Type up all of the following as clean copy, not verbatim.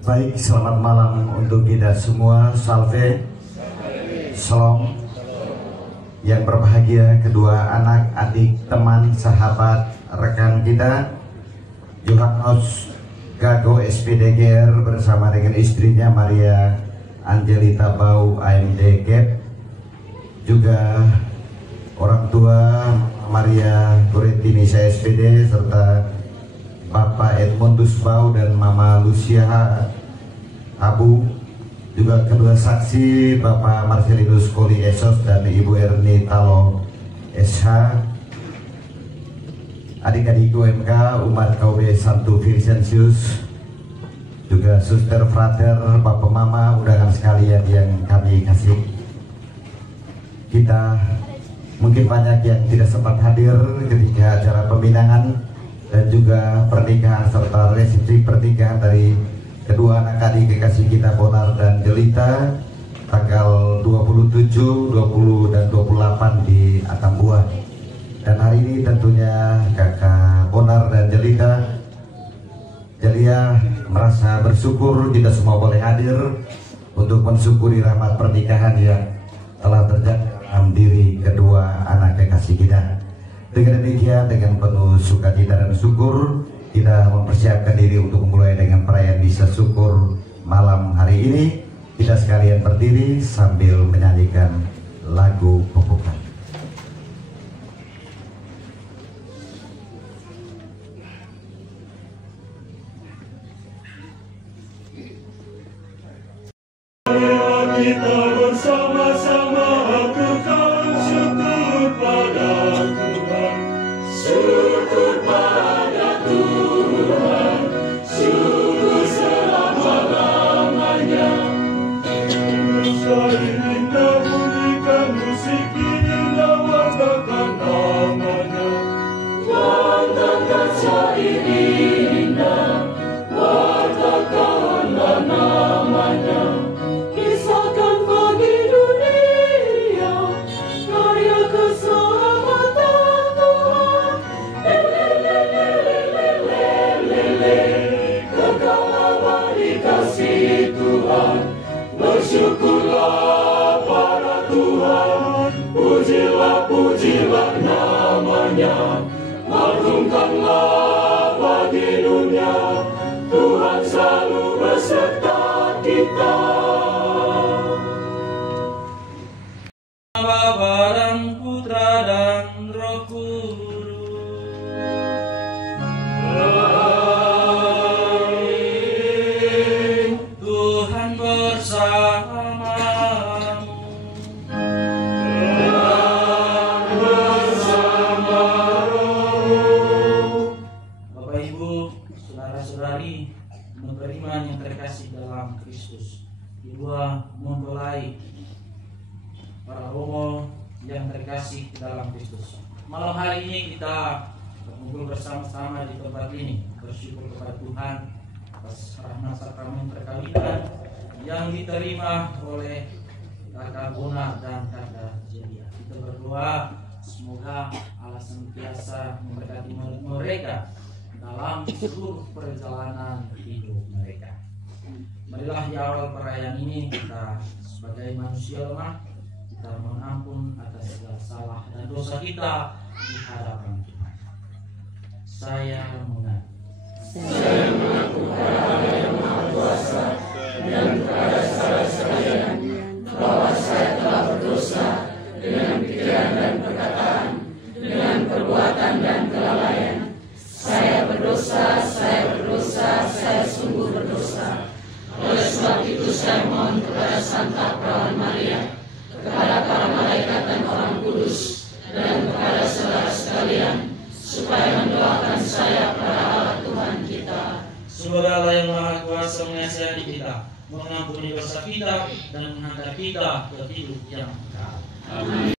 Baik, selamat malam untuk kita semua. Salve, Shalom. Yang berbahagia kedua anak, adik, teman, sahabat, rekan kita Yohanes Gago SPDGR bersama dengan istrinya Maria Angelita Bau AMD Gap, juga orang tua Maria Goretini SPD serta Bapak Edmundus Bau dan Mama Lucia Abu, juga kedua saksi Bapak Marcelinus Koli Esos dan Ibu Erni Talo SH, adik-adik UMK umat KW Santo Vincentius, juga suster frater, Bapak Mama, undangan sekalian yang kami kasih. Kita mungkin banyak yang tidak sempat hadir ketika acara pembinaan dan juga pernikahan serta resepsi pernikahan dari kedua anak adik kekasih kita Bonar dan Jelita tanggal 27, 20 dan 28 di Atambua. Dan hari ini tentunya kakak Bonar dan Jelita Jelia merasa bersyukur kita semua boleh hadir untuk mensyukuri rahmat pernikahan yang telah terjadi dalam diri kedua anak kekasih kita. Dengan demikian, dengan penuh sukacita dan syukur, kita mempersiapkan diri untuk memulai dengan perayaan misa syukur malam hari ini. Kita sekalian berdiri sambil menyanyikan lagu pembuka. Kita bersama-sama aturkan syukur pada Tuhan, syukur pada Tuhan, syukur selama-lamanya. Sari indah bunyikan musik indah, wartakan namanya, wartakan syair indah, wartakanlah namanya. Bersyukurlah pada Tuhan, pujilah namanya, maklumkanlah bagi dunia, Tuhan selalu beserta kita. Bapa dan Putra dan Roh Kudus. Tuhan bersamamu. Bapak Ibu, saudara-saudari, beriman yang terkasih dalam Kristus, kedua mempelai para romo yang terkasih dalam Kristus. Malam hari ini kita berkumpul bersama-sama di tempat ini, bersyukur kepada Tuhan atas rahmat sakramen perkawinan yang diterima oleh kakak Bonar dan kakak Jelia. Kita berdoa semoga Allah senantiasa memberkati mereka dalam seluruh perjalanan hidup mereka. Marilah di awal perayaan ini kita sebagai manusia lemah, kita mohon ampun atas segala salah dan dosa kita di hadapan Tuhan. Saya mengaku kepada Allah yang Maha Kuasa dan kepada saudara sekalian bahwa saya telah berdosa dengan pikiran dan perkataan, dengan perbuatan dan kelalaian. Saya berdosa, saya sungguh berdosa. Oleh sebab itu saya mohon kepada Santa Perawan Maria, kepada para malaikat dan orang kudus, dan kepada saudara sekalian, supaya mendoakan saya pada Allah Tuhan kita. Semoga Allah yang Maha Kuasa mengasihani kita, mengampuni dosa kita, dan menghantar kita ke hidup yang kekal. Amin.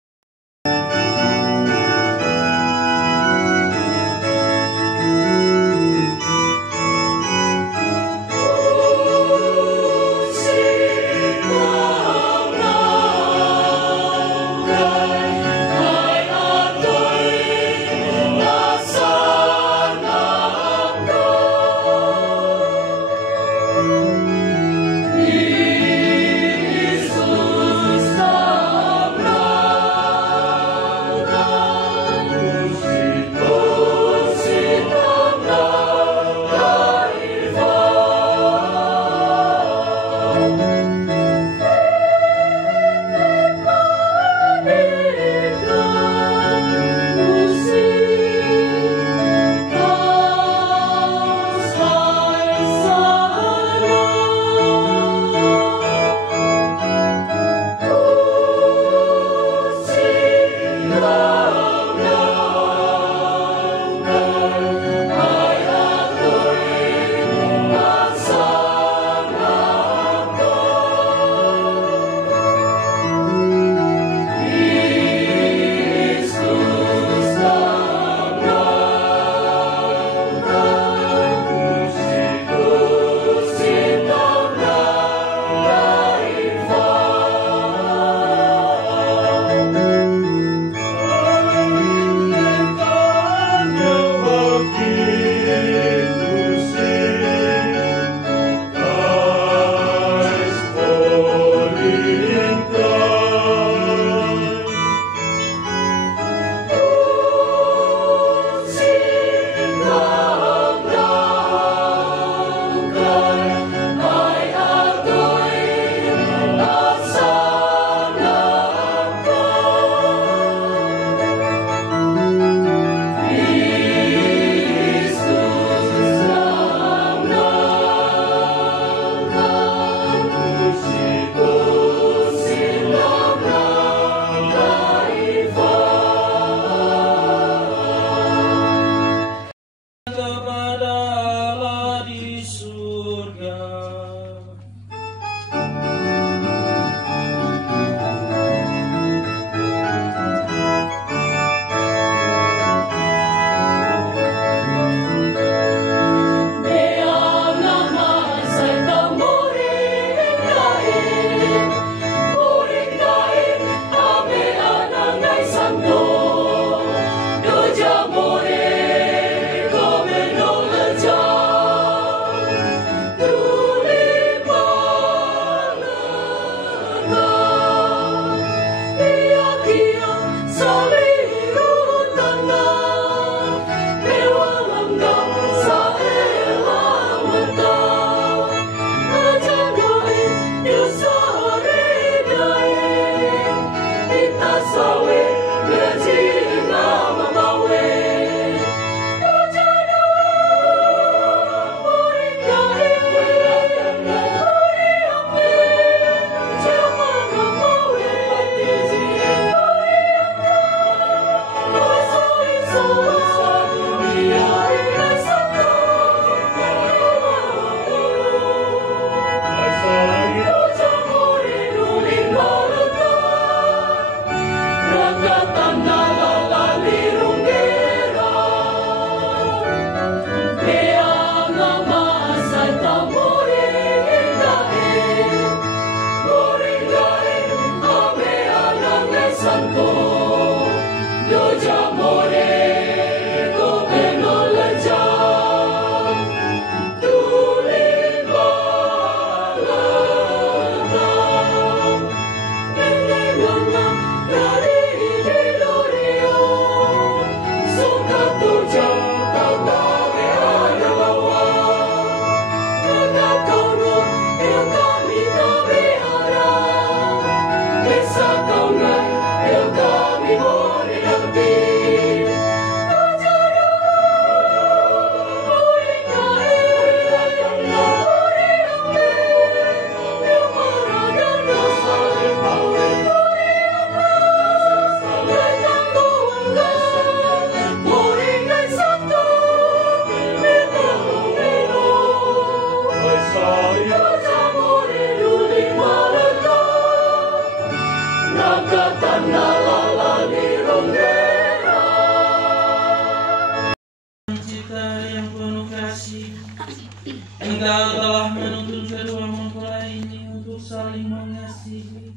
Engkau telah menuntun kedua mempelai ini untuk saling mengasihi.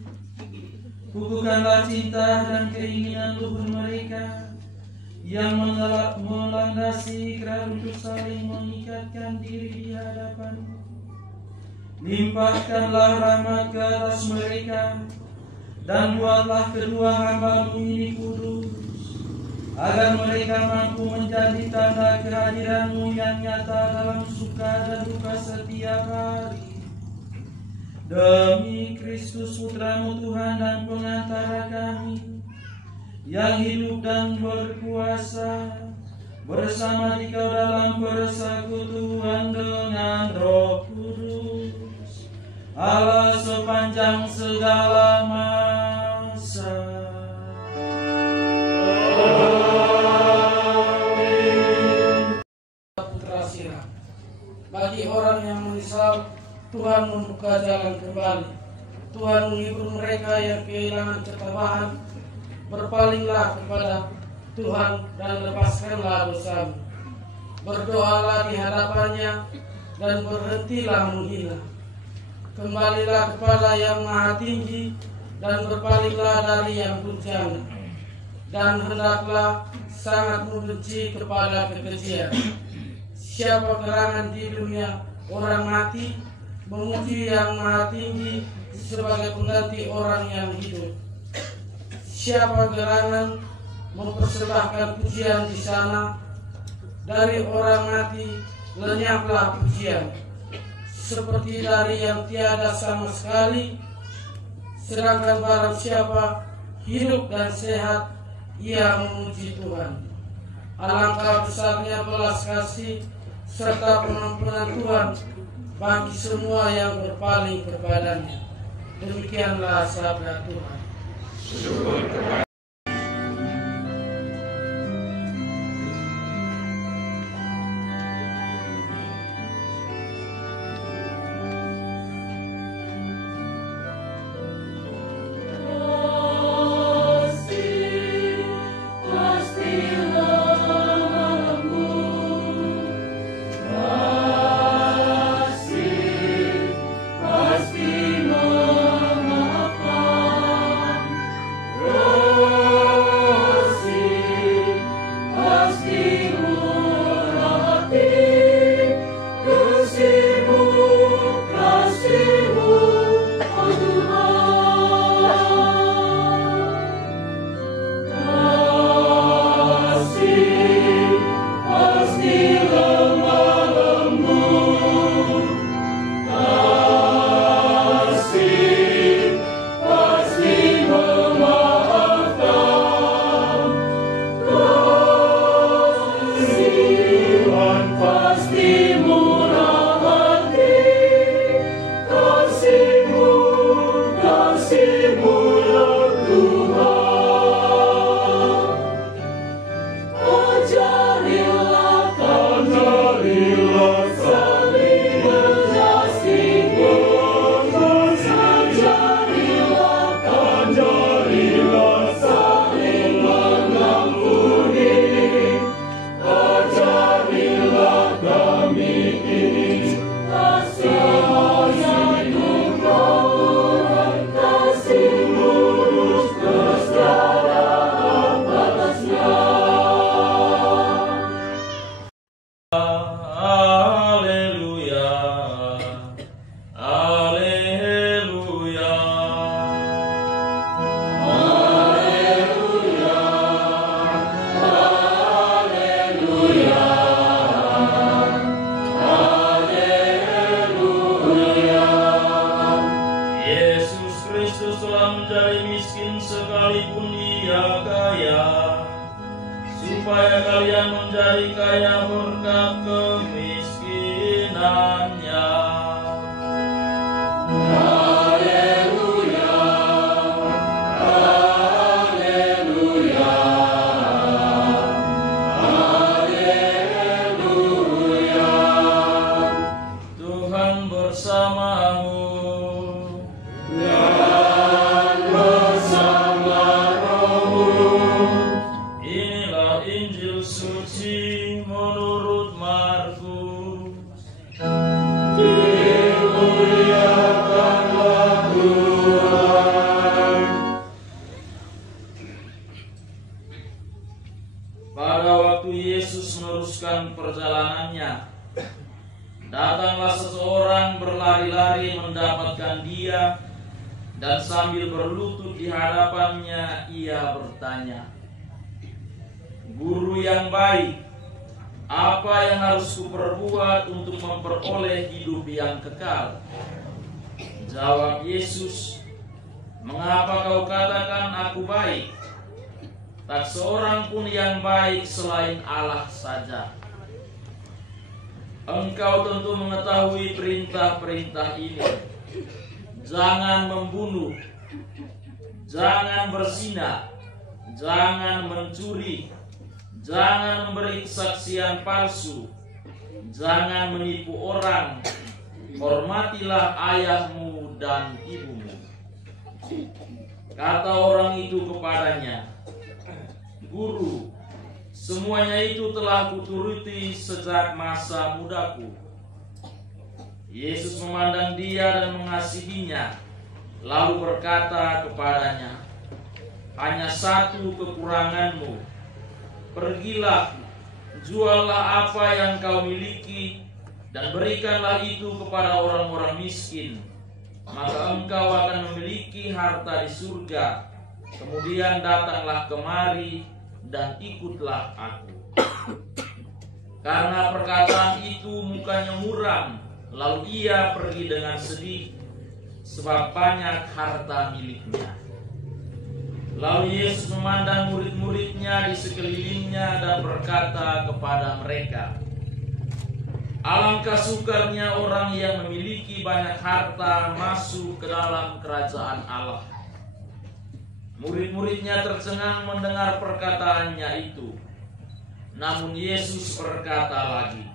Bubuhkanlah cinta dan keinginan luhur mereka yang melandasi ikrar untuk saling mengikatkan diri di hadapan-Mu. Limpahkanlah rahmat ke atas mereka dan buatlah kedua hamba-Mu ini kudus, agar mereka mampu menjadi tanda kehadiran-Mu yang nyata dalam suka dan duka setiap hari. Demi Kristus Putra-Mu Tuhan dan pengantara kami, yang hidup dan berkuasa bersama Dikau dalam persekutuan dengan Roh Kudus, Allah sepanjang segala masa. Bagi orang yang menyesal, Tuhan membuka jalan kembali. Tuhan menghibur mereka yang kehilangan ketabahan. Berpalinglah kepada Tuhan dan lepaskanlah dosamu. Berdoalah di hadapannya dan berhentilah menghina. Kembalilah kepada yang maha tinggi dan berpalinglah dari yang durjana. Dan hendaklah sangat membenci kepada kekejian. Siapa gerangan di dunia orang mati, memuji yang maha tinggi sebagai pengganti orang yang hidup. Siapa gerangan mempersembahkan pujian di sana, dari orang mati lenyaplah pujian, seperti dari yang tiada sama sekali. Sedangkan barang siapa hidup dan sehat, ia memuji Tuhan. Alangkah besarnya belas kasih serta pengampunan Tuhan bagi semua yang berpaling kepadanya. Demikianlah sabda Tuhan. bersamamu. Dan bersama rohmu. Inilah Injil suci menurut Markus. Dimuliakanlah Tuhan. Pada waktu Yesus meneruskan perjalanannya, datanglah seseorang berlari-lari mendapatkan dia, dan sambil berlutut di hadapannya ia bertanya, "Guru yang baik, apa yang harus kuperbuat untuk memperoleh hidup yang kekal?" Jawab Yesus, "Mengapa kau katakan aku baik? Tak seorang pun yang baik selain Allah saja. Engkau tentu mengetahui perintah-perintah ini. Jangan membunuh, jangan berzina, jangan mencuri, jangan memberi kesaksian palsu, jangan menipu orang, hormatilah ayahmu dan ibumu." Kata orang itu kepadanya, "Guru, semuanya itu telah kuturuti sejak masa mudaku." Yesus memandang dia dan mengasihinya, lalu berkata kepadanya, "Hanya satu kekuranganmu. Pergilah, juallah apa yang kau miliki, dan berikanlah itu kepada orang-orang miskin. Maka engkau akan memiliki harta di surga. Kemudian datanglah kemari dan ikutlah aku." Karena perkataan itu mukanya muram, lalu ia pergi dengan sedih, sebab banyak harta miliknya. Lalu Yesus memandang murid-muridnya di sekelilingnya dan berkata kepada mereka, "Alangkah sukarnya orang yang memiliki banyak harta masuk ke dalam kerajaan Allah." Murid-muridnya tercengang mendengar perkataannya itu. Namun Yesus berkata lagi,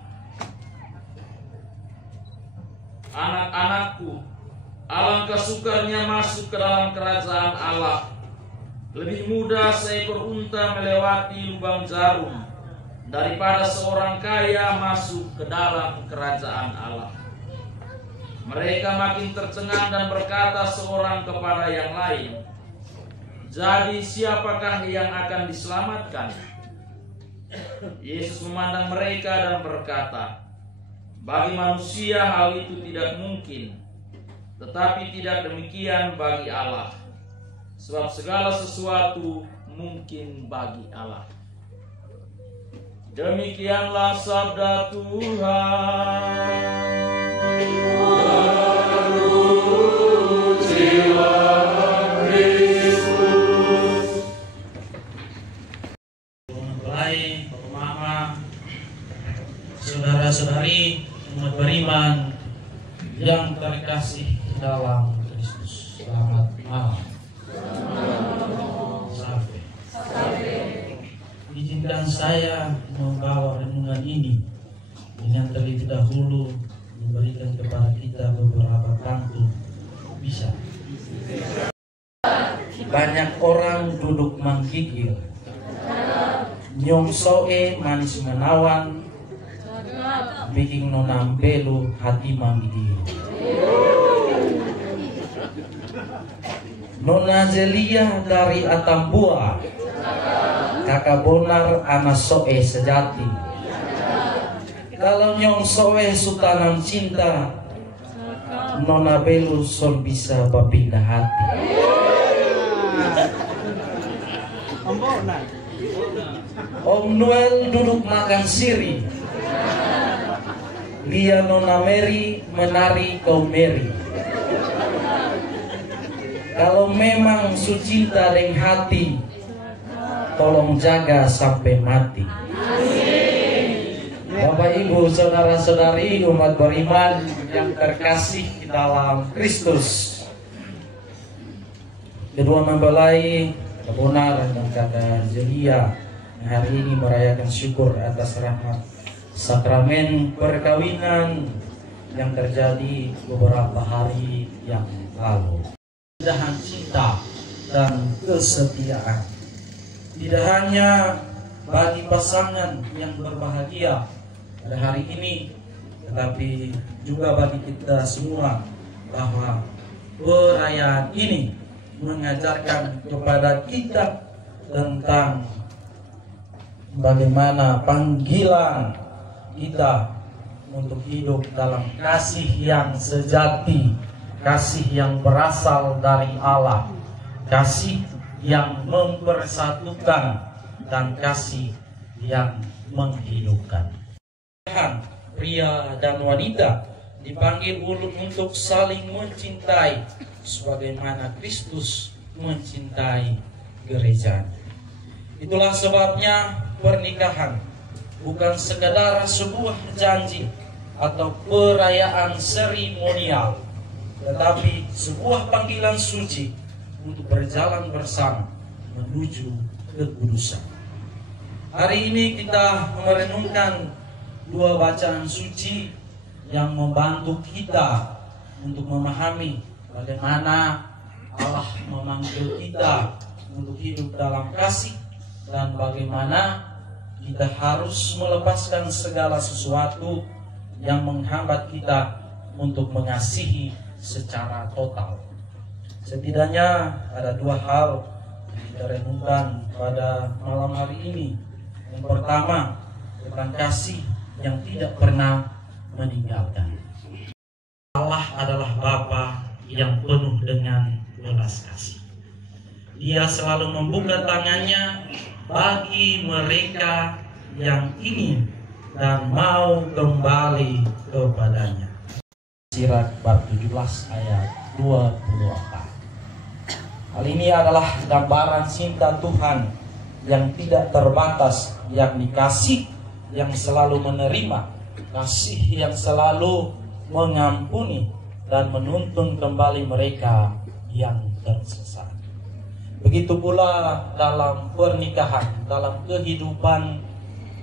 "Anak-anakku, alangkah sukarnya masuk ke dalam kerajaan Allah. Lebih mudah seekor unta melewati lubang jarum daripada seorang kaya masuk ke dalam kerajaan Allah." Mereka makin tercengang dan berkata seorang kepada yang lain, "Jadi siapakah yang akan diselamatkan?" Yesus memandang mereka dan berkata, "Bagi manusia hal itu tidak mungkin, tetapi tidak demikian bagi Allah. Sebab segala sesuatu mungkin bagi Allah." Demikianlah sabda Tuhan. Terpujilah Kristus. Mempelai, bapak mama, saudara-saudari umat beriman yang terkasih dalam Kristus, selamat malam. Izinkan saya membawa renungan ini dengan terlebih dahulu memberikan kepada kita beberapa pantun. Bisa. Banyak orang duduk menggigil, nyongsoe manis menawan, bikin nonam belu hati manggil. Nona Zelia dari Atambua, kakak Bonar anak soe sejati. Kalau nyong soe sutanam cinta, Nona Belu son bisa berpindah hati. Om Noel duduk makan siri, Lia Nona Mary menari kau Mary. Kalau memang sucinta dengan hati, tolong jaga sampai mati. Bapak Ibu, saudara-saudari umat beriman yang terkasih di dalam Kristus, kedua mempelai Kak Bonar dan Kakak Zelia hari ini merayakan syukur atas rahmat sakramen perkawinan yang terjadi beberapa hari yang lalu. Keindahan cinta dan kesetiaan tidak hanya bagi pasangan yang berbahagia pada hari ini, tetapi juga bagi kita semua, bahwa perayaan ini mengajarkan kepada kita tentang bagaimana panggilan kita untuk hidup dalam kasih yang sejati, kasih yang berasal dari Allah, kasih yang mempersatukan, dan kasih yang menghidupkan. Pria dan wanita dipanggil untuk saling mencintai sebagaimana Kristus mencintai gereja. Itulah sebabnya pernikahan bukan sekadar sebuah janji atau perayaan seremonial, tetapi sebuah panggilan suci untuk berjalan bersama menuju kekudusan. Hari ini kita merenungkan dua bacaan suci yang membantu kita untuk memahami bagaimana Allah memanggil kita untuk hidup dalam kasih, dan bagaimana kita harus melepaskan segala sesuatu yang menghambat kita untuk mengasihi secara total. Setidaknya ada dua hal yang kita renungkan pada malam hari ini. Yang pertama, tentang kasih yang tidak pernah meninggalkan. Allah adalah Bapa yang penuh dengan belas kasih. Dia selalu membuka tangannya bagi mereka yang ingin dan mau kembali kepadanya. Sirat bab 17 ayat 24. Hal ini adalah gambaran cinta Tuhan yang tidak terbatas, yakni kasih yang selalu menerima, kasih yang selalu mengampuni dan menuntun kembali mereka yang tersesat. Begitu pula dalam pernikahan, dalam kehidupan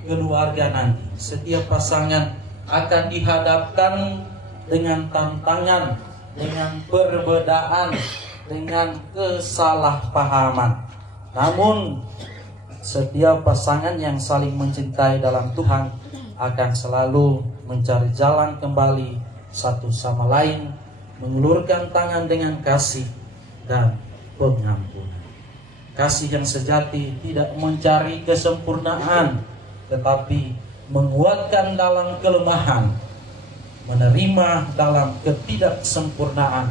keluarga nanti, setiap pasangan akan dihadapkan dengan tantangan, dengan perbedaan, dengan kesalahpahaman. Namun setiap pasangan yang saling mencintai dalam Tuhan akan selalu mencari jalan kembali satu sama lain, mengulurkan tangan dengan kasih dan pengampunan. Kasih yang sejati tidak mencari kesempurnaan, tetapi menguatkan dalam kelemahan, menerima dalam ketidaksempurnaan,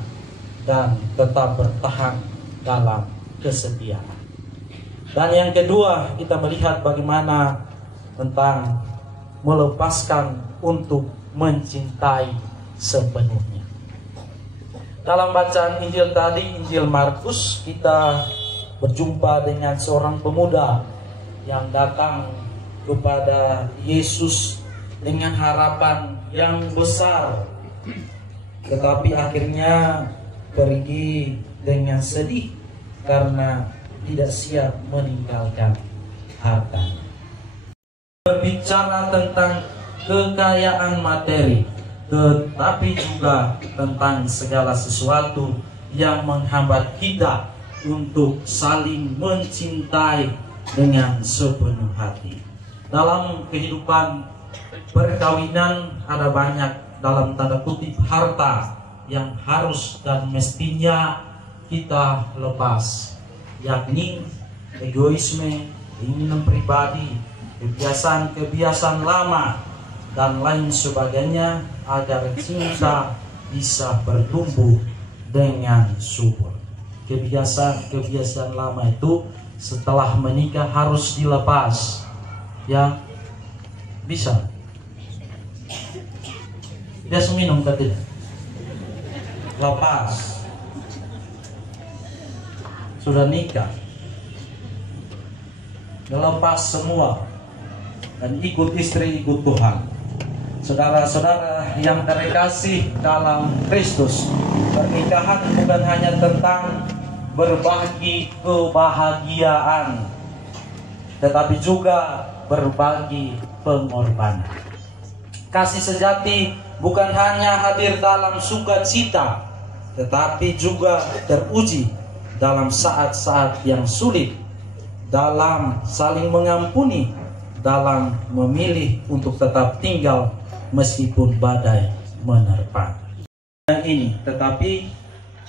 dan tetap bertahan dalam kesetiaan. Dan yang kedua, kita melihat bagaimana tentang melepaskan untuk mencintai sepenuhnya. Dalam bacaan Injil tadi, Injil Markus, kita berjumpa dengan seorang pemuda yang datang kepada Yesus dengan harapan yang besar, tetapi akhirnya pergi dengan sedih karena tidak siap meninggalkan harta. Berbicara tentang kekayaan materi, tetapi juga tentang segala sesuatu yang menghambat kita untuk saling mencintai dengan sepenuh hati. Dalam kehidupan perkawinan ada banyak, dalam tanda kutip, harta yang harus dan mestinya kita lepas, yakni egoisme, keinginan pribadi, kebiasaan-kebiasaan lama, dan lain sebagainya, agar cinta bisa bertumbuh dengan subur. Kebiasaan-kebiasaan lama itu setelah menikah harus dilepas, ya. Bisa biasa minum kan tidak? Lepas. Sudah nikah, lepas semua dan ikut istri, ikut Tuhan. Saudara-saudara yang terkasih dalam Kristus, pernikahan bukan hanya tentang berbagi kebahagiaan, tetapi juga berbagi pengorbanan. Kasih sejati bukan hanya hadir dalam sukacita, tetapi juga teruji dalam saat-saat yang sulit, dalam saling mengampuni, dalam memilih untuk tetap tinggal meskipun badai menerpa. Ini, tetapi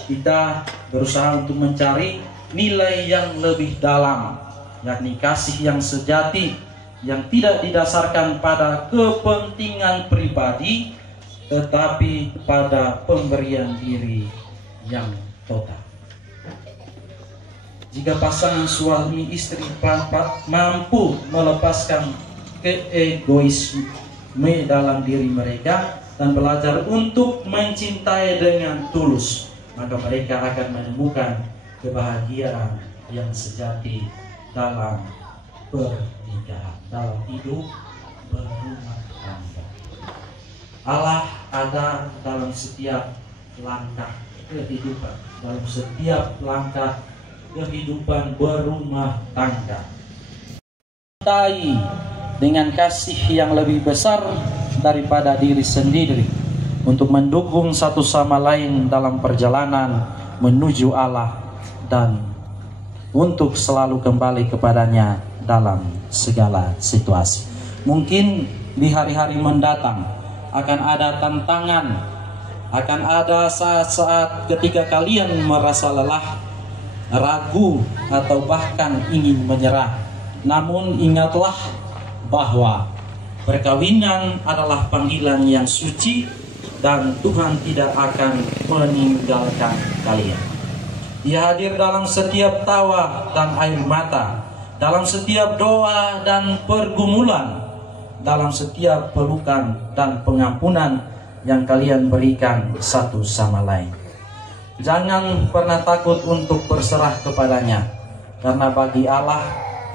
kita berusaha untuk mencari nilai yang lebih dalam, yakni kasih yang sejati, yang tidak didasarkan pada kepentingan pribadi, tetapi pada pemberian diri yang total. Jika pasangan suami istri mampu melepaskan keegoisme dalam diri mereka dan belajar untuk mencintai dengan tulus, maka mereka akan menemukan kebahagiaan yang sejati dalam pernikahan, dalam hidup berumah tangga. Allah ada dalam setiap langkah kehidupan, dalam setiap langkah kehidupan berumah tangga. Cintai dengan kasih yang lebih besar daripada diri sendiri, untuk mendukung satu sama lain dalam perjalanan menuju Allah dan untuk selalu kembali kepadanya dalam segala situasi. Mungkin di hari-hari mendatang akan ada tantangan, akan ada saat-saat ketika kalian merasa lelah, ragu, atau bahkan ingin menyerah. Namun ingatlah bahwa perkawinan adalah panggilan yang suci dan Tuhan tidak akan meninggalkan kalian. Dia hadir dalam setiap tawa dan air mata, dalam setiap doa dan pergumulan, dalam setiap pelukan dan pengampunan yang kalian berikan satu sama lain. Jangan pernah takut untuk berserah kepadanya, karena bagi Allah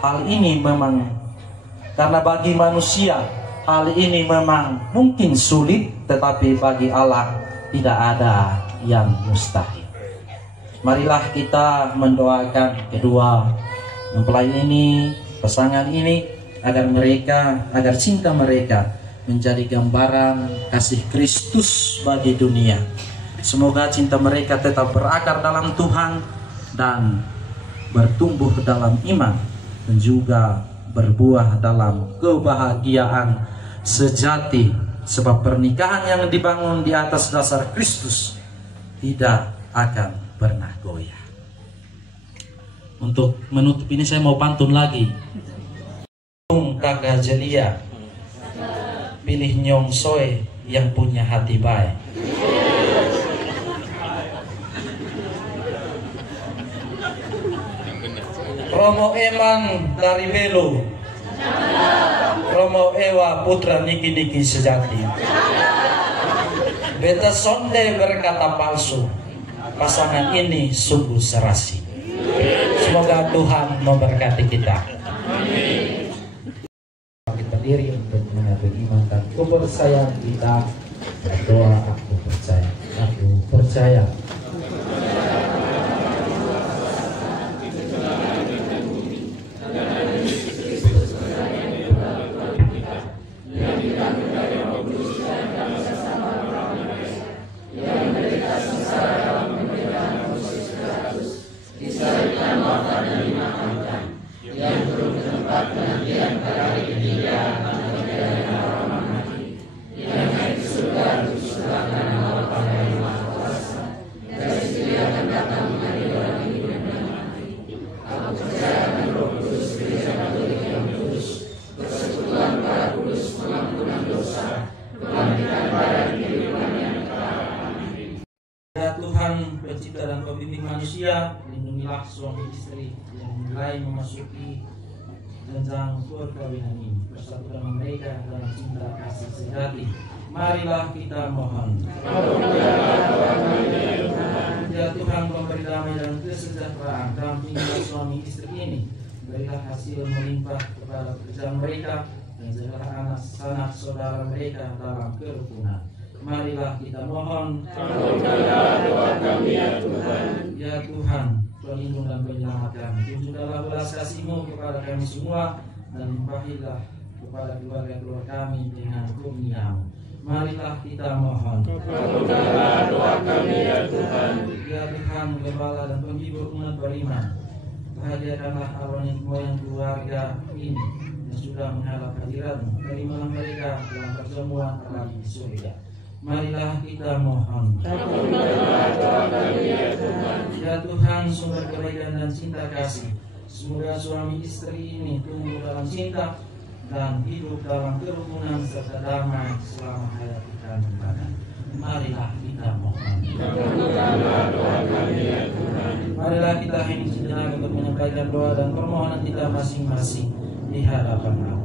hal ini memang, karena bagi manusia hal ini memang mungkin sulit, tetapi bagi Allah tidak ada yang mustahil. Marilah kita mendoakan kedua mempelai ini, pasangan ini, agar cinta mereka menjadi gambaran kasih Kristus bagi dunia. Semoga cinta mereka tetap berakar dalam Tuhan dan bertumbuh dalam iman, dan juga berbuah dalam kebahagiaan sejati, sebab pernikahan yang dibangun di atas dasar Kristus tidak akan pernah goyah. Untuk menutup ini saya mau pantun lagi. Kagak jelia, pilih nyong soe yang punya hati baik. Romo Eman dari Belo, Romo Ewa putra niki-niki sejati. Beta sonde berkata palsu, pasangan ini sungguh serasi. Semoga Tuhan memberkati kita. Kita diri untuk mengimankan kepercayaan kita. Berdoa, aku percaya, aku percaya. Tuhan pencipta dan pembimbing manusia, lindungilah suami istri yang mulai memasuki jenjang perkawinan ini. Persatukan mereka dalam cinta kasih sejati. Marilah kita mohon. Ya Tuhan, pemberi damai dan kesejahteraan, dampingilah suami istri ini. Berilah hasil melimpah kepada pekerjaan mereka dan jagalah anak sanak saudara mereka dalam kerukunan. Marilah kita mohon. Kabulkanlah doa kami ya Tuhan. Ya Tuhan, pelindung dan penyelamat kami, tunjukkanlah belas kasih-Mu kepada kami semua, dan limpahilah kepada keluarga-keluarga kami dengan kurnia-Mu. Marilah kita mohon. Kabulkanlah doa kami ya Tuhan. Ya Tuhan, Gembala dan penghibur umat beriman, bahagiakanlah arwah nenek moyang keluarga ini yang sudah mengharap hadirat-Mu. Terimalah mereka dalam pertemuan Allah di surga. Marilah kita mohon. Kabulkanlah doa kami ya Tuhan. Ya Tuhan, sumber kebaikan dan cinta kasih, semoga suami istri ini tumbuh dalam cinta dan hidup dalam kerukunan serta damai selama hayat kita mendatang. Marilah kita mohon. Kabulkanlah doa kami ya Tuhan. Marilah kita hening sejenak untuk menyampaikan doa dan permohonan kita masing-masing di hadapan Allah.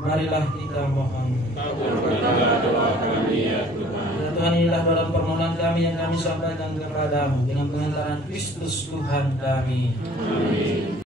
Marilah kita mohon. Kabulkanlah doa kami ya Tuhan. Ya Tuhan, inilah dalam permohonan kami yang kami sampaikan kepadamu dengan pengantaran Kristus Tuhan kami. Amin.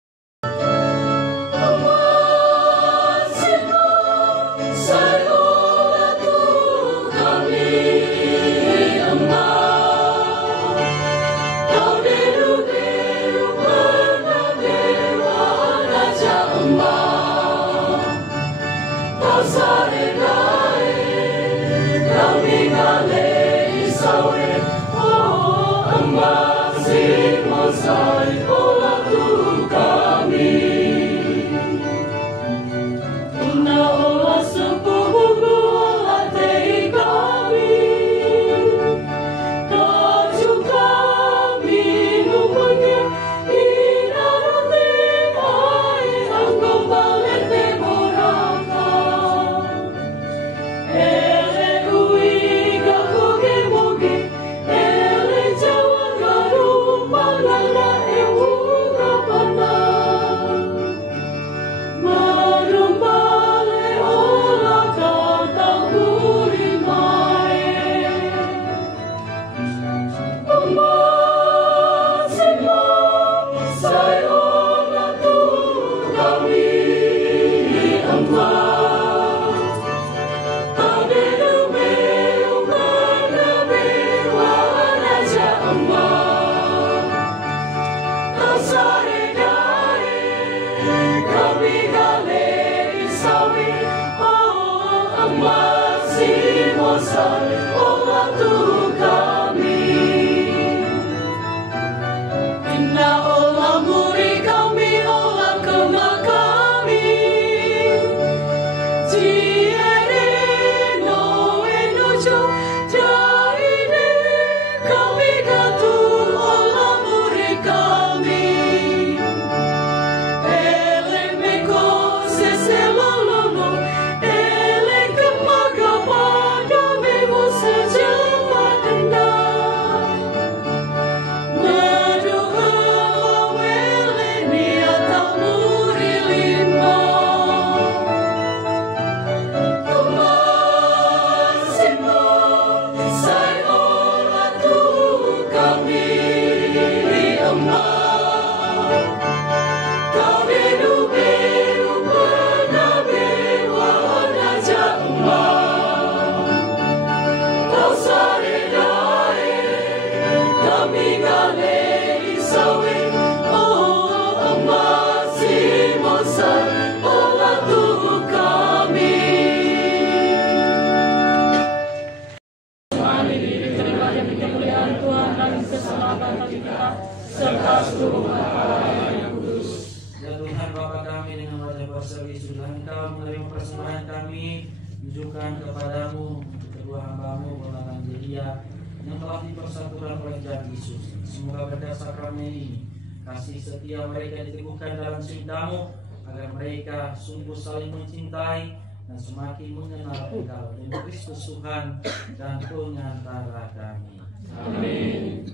Tunjukkan kepadamu kedua hamba-Mu Bonatan Jelia yang telah dipersatukan oleh Tuhan Yesus. Semoga berkat sakramen ini kasih setia mereka diteguhkan dalam cinta-Mu, agar mereka sungguh saling mencintai dan semakin mengenal Engkau demi Kristus Tuhan dan pengantara kami. Amin.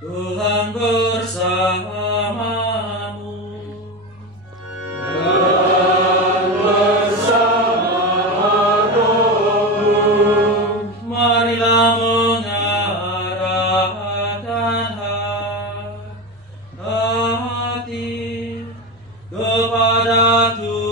Tuhan bersamamu. Marilah mengarahkan hati kepada Tuhan.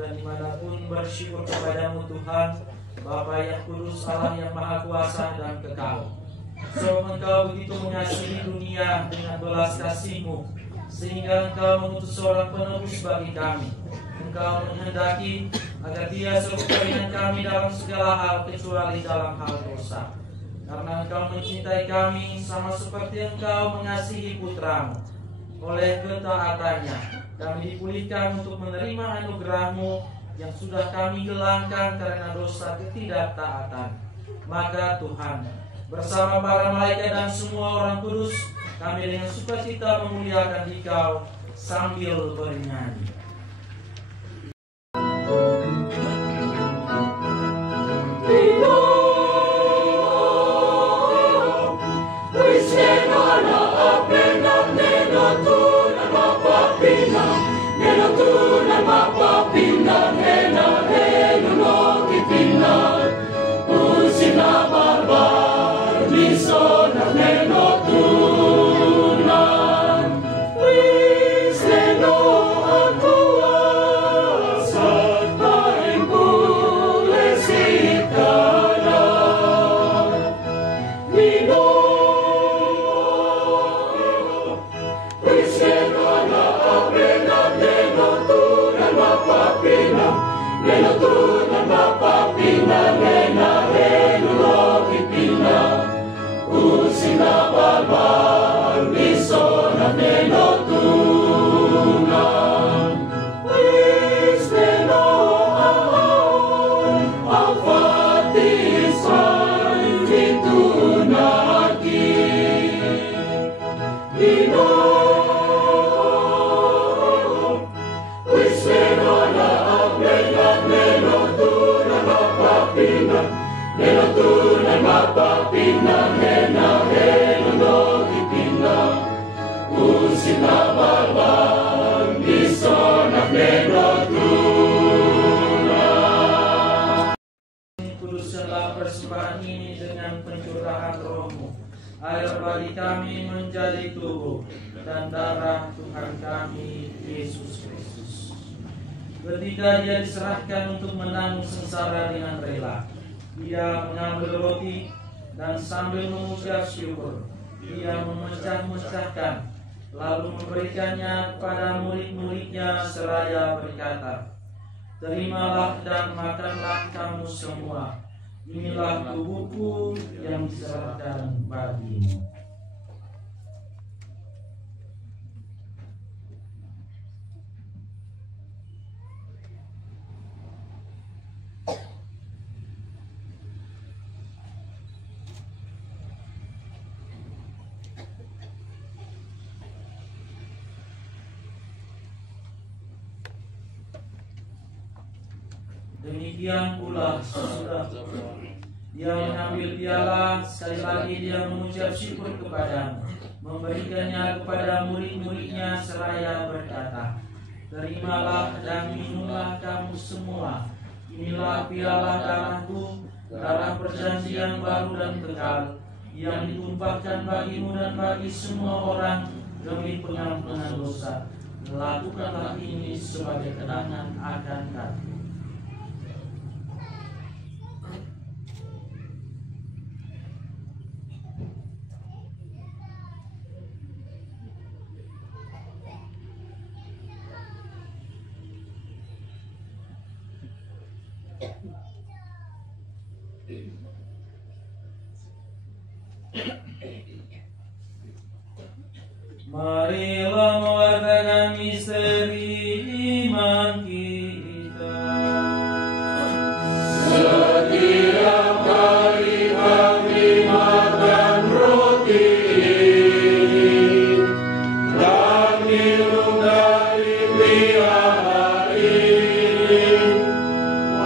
dan dimanapun, bersyukur kepadamu Tuhan, Bapa yang kudus, Allah yang maha kuasa dan kekal. Sebab Engkau begitu mengasihi dunia dengan belas kasih-Mu, sehingga Engkau mengutus seorang penebus bagi kami. Engkau menghendaki agar dia serupa dengan kami dalam segala hal kecuali dalam hal dosa. Karena Engkau mencintai kami sama seperti Engkau mengasihi putramu. Oleh ketaatannya kami dipulihkan untuk menerima anugerah-Mu yang sudah kami hilangkan karena dosa ketidaktaatan. Maka Tuhan, bersama para malaikat dan semua orang kudus, kami dengan sukacita memuliakan Dikau sambil bernyanyi. Kuduskanlah persembahan ini dengan pencurahan Roh-Mu, agar bagi kami menjadi tubuh dan darah Tuhan kami Yesus Kristus. Ketika Dia diserahkan untuk menanggung sengsara dengan rela, Dia mengambil roti dan sambil mengucap syukur, Dia memecah-mecahkan, lalu memberikannya kepada murid-muridnya seraya berkata, "Terimalah dan makanlah kamu semua. Inilah tubuhku yang diserahkan bagimu." Demikian pula sesudah Dia mengambil piala, sekali lagi Dia mengucap syukur kepadamu, memberikannya kepada murid-muridnya seraya berkata, "Terimalah dan minumlah kamu semua. Inilah piala darahku, darah perjanjian baru dan kekal, yang ditumpahkan bagimu dan bagi semua orang demi pengampunan dosa. Lakukanlah ini sebagai kenangan akan kami." Marilah mewartakan misteri iman kita. Setiap kali kami makan roti ini dan minum dari piala ini,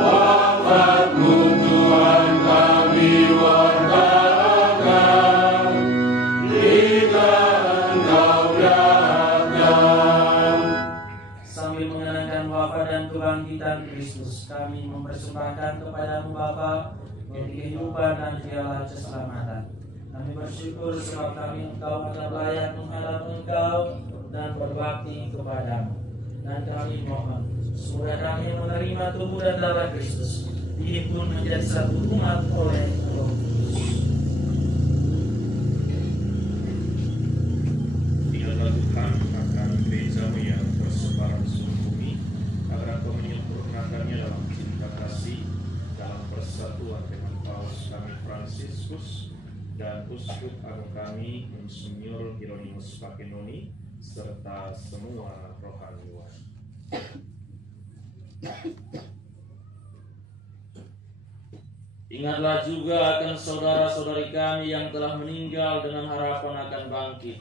wafat-Mu Tuhan kami wartakan hingga kebangkitan Kristus, kami mempersembahkan kepadamu Bapa kehidupan dan piala keselamatan. Kami bersyukur sebab kami Engkau adalah layak menghadap Engkau dan berbakti kepadamu. Dan kami mohon Semoga kami menerima tubuh dan darah Kristus dihimpun menjadi satu umat oleh Roh Kudus. Biarlah Tuhan akan gereja-Mu yang tersebar di seluruh bumi, agar Engkau menyempurnakannya dalam cinta kasih, dalam persatuan dengan Paus kami Fransiskus dan Uskup Agung kami Monsinyur Hieronymus Pakenoni serta semua rohaniwan. Ingatlah juga akan saudara-saudari kami yang telah meninggal dengan harapan akan bangkit,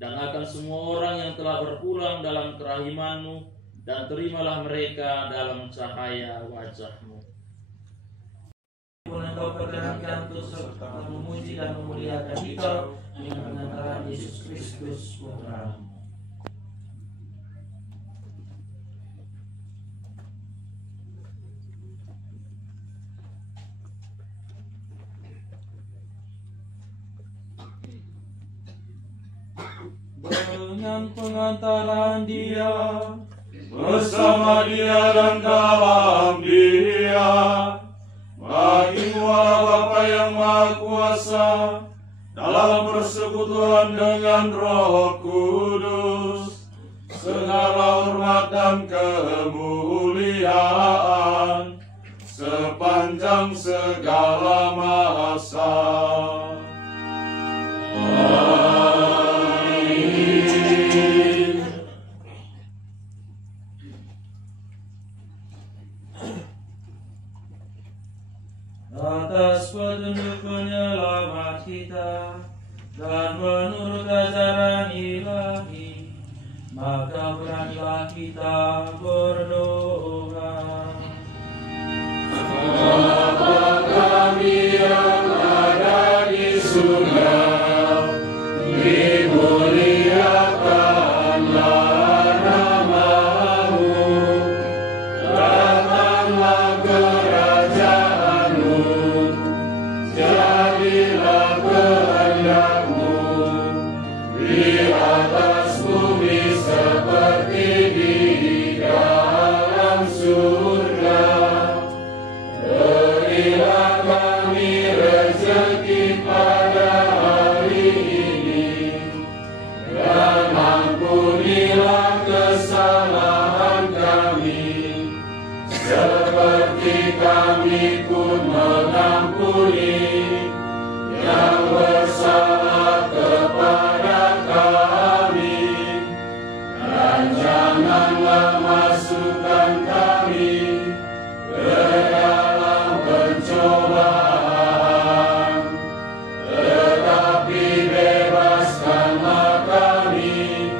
dan akan semua orang yang telah berpulang dalam kerahiman-Mu, dan terimalah mereka dalam cahaya wajah-Mu. Engkau perkenankan untuk serta memuji dan memuliakan Engkau dengan pengantaran Yesus Kristus Putra-Mu. Dengan pengantaran Dia, bersama Dia dan dalam Dia, bagi-Mu Allah Bapa yang Maha Kuasa, dalam persekutuan dengan Roh Kudus, segala hormat dan kemuliaan sepanjang segala masa. Atas petunjuk penyelamat kita dan menurut ajaran ilahi, maka beranilah kita berdoa. Bapa kami yang ada di surga, dimuliakanlah nama-Mu, datanglah kerajaan-Mu, jadilah kehendak-Mu di atas bumi seperti di dalam surga. Berilah kami rezeki pada hari ini, dan ampunilah kesalahan kami, seperti kami pun mengampuni yang bersalah kepada kami. Dan janganlah masukkan kami ke dalam pencobaan, tetapi bebaskanlah kami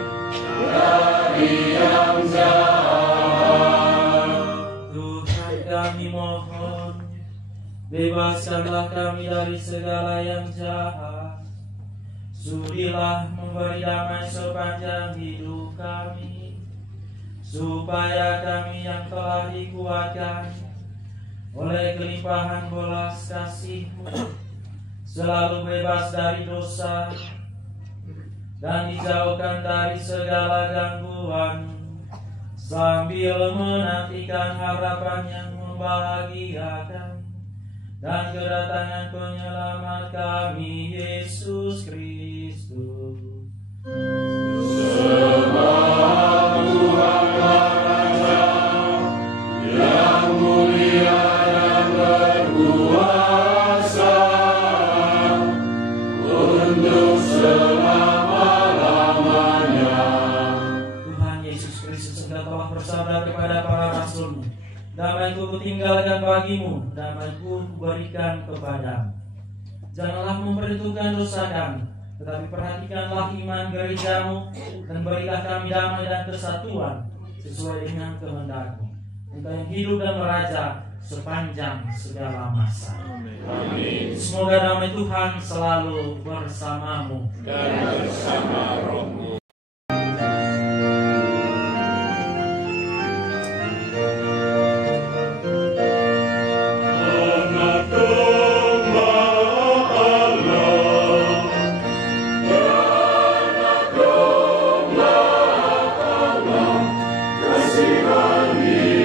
dari yang jahat. Tuhan kami mohon, bebaskanlah kami dari segala yang jahat. Sudilah memberi damai sepanjang hidup kami, supaya kami yang telah dikuatkan oleh kelimpahan belas kasih-Mu selalu bebas dari dosa dan dijauhkan dari segala gangguan, sambil menantikan harapan yang membahagiakan dan kedatangan penyelamat kami, Yesus Kristus. Sebab Tuhanlah Raja yang mulia dan berkuasa untuk selama-lamanya. Tuhan Yesus Kristus Engkau telah bersabda kepada para rasul-Mu, damai-Ku kutinggalkan bagimu, damai-Ku kuberikan kepadamu. Janganlah memperhitungkan dosa kami, tetapi perhatikanlah iman gereja-Mu, dan berilah kami damai dan kesatuan sesuai dengan kehendak-Mu. Engkau yang hidup dan meraja sepanjang segala masa. Amin. Semoga damai Tuhan selalu bersamamu Dan bersama rohmu. Kasihani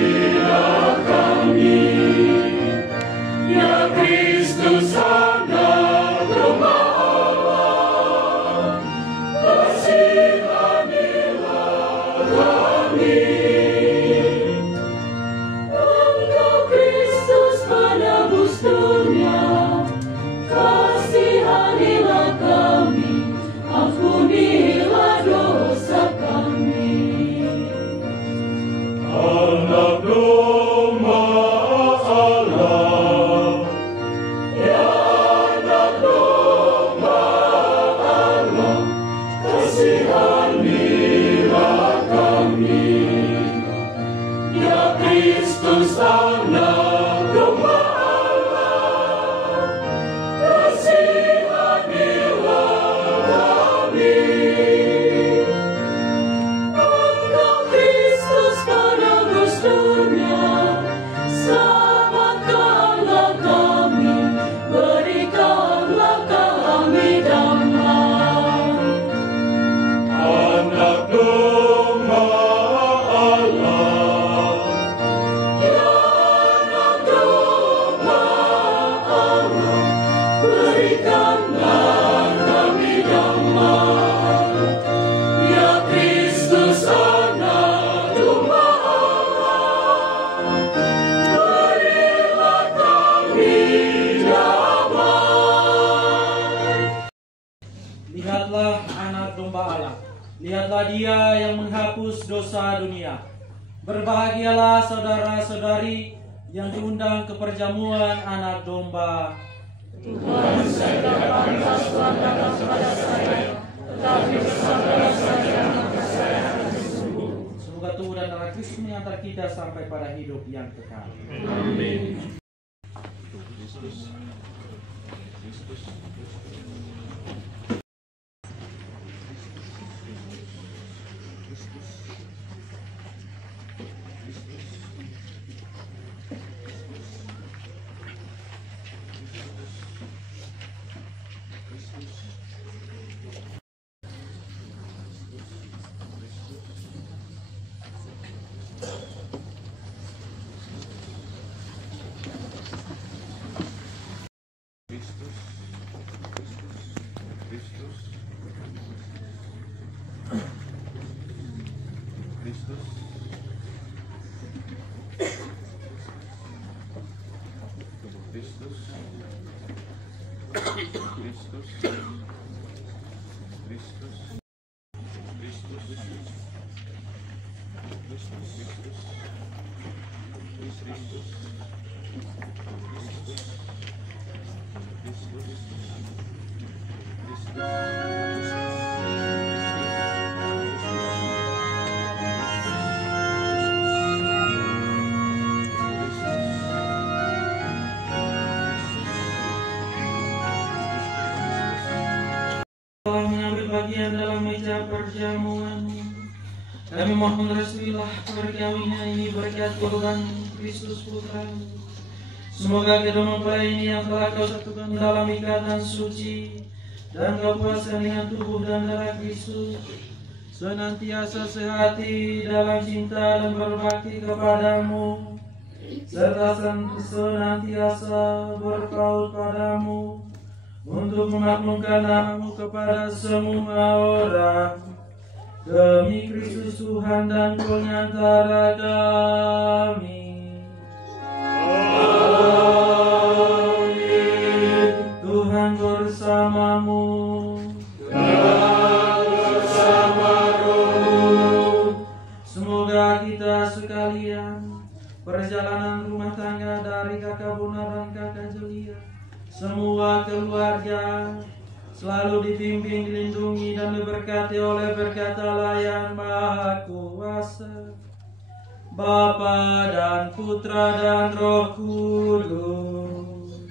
Kristus anak domba Allah, kasihanilah kami. Engkau Kristus penebus dunia, selamatkanlah kami, berikanlah kami damai. Anak domba Allah, ya anak domba Allah, berikanlah kami damai. Ya Kristus anak domba Allah, berilah kami damai. Lihatlah anak domba Allah. Lihatlah dia yang menghapus dosa dunia. Berbahagialah saudara-saudari yang diundang ke perjamuan anak domba. Tuhan, saya tidak pantas Tuhan datang kepada saya, tetapi bersabarlah saja, maka saya akan sembuh. Semoga Tuhan dan Roh Kristus mengantar kita sampai pada hidup yang kekal. Amin. Telah mengambil bagian dalam meja perjamuan. Kami mohon restuilah perkawinan ini berkat korban Kristus Putra. Semoga kedua mempelai ini yang telah kau satukan dalam ikatan suci dan kau puaskan dengan tubuh dan darah Kristus, senantiasa sehati dalam cinta dan berbakti kepadamu, serta senantiasa berpaut padamu, untuk memaklumkan namamu kepada semua orang, demi Kristus Tuhan dan pengantara kami. Amin. Tuhan bersamamu. Dan bersama rohmu. Semoga kita sekalian perjalanan rumah tangga dari kakak Buna dan kakak Jelia, semua keluarga selalu dibimbing, dilindungi dan diberkati oleh berkat Allah yang Maha Kuasa, Bapa dan Putra dan Roh Kudus.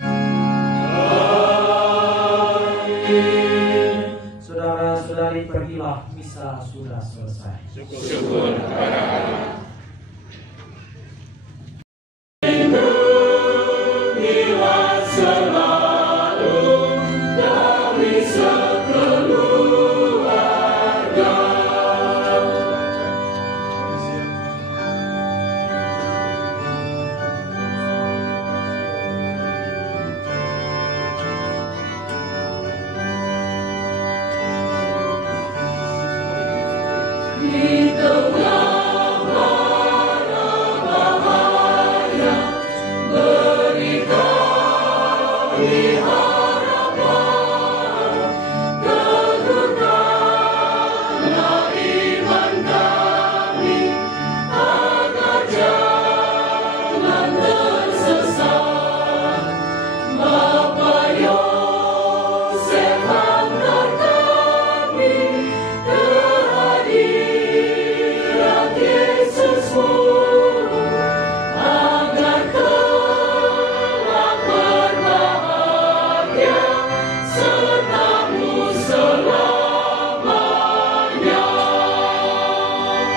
Amin. Saudara-saudari, pergilah, misa sudah selesai. Syukur kepada Allah.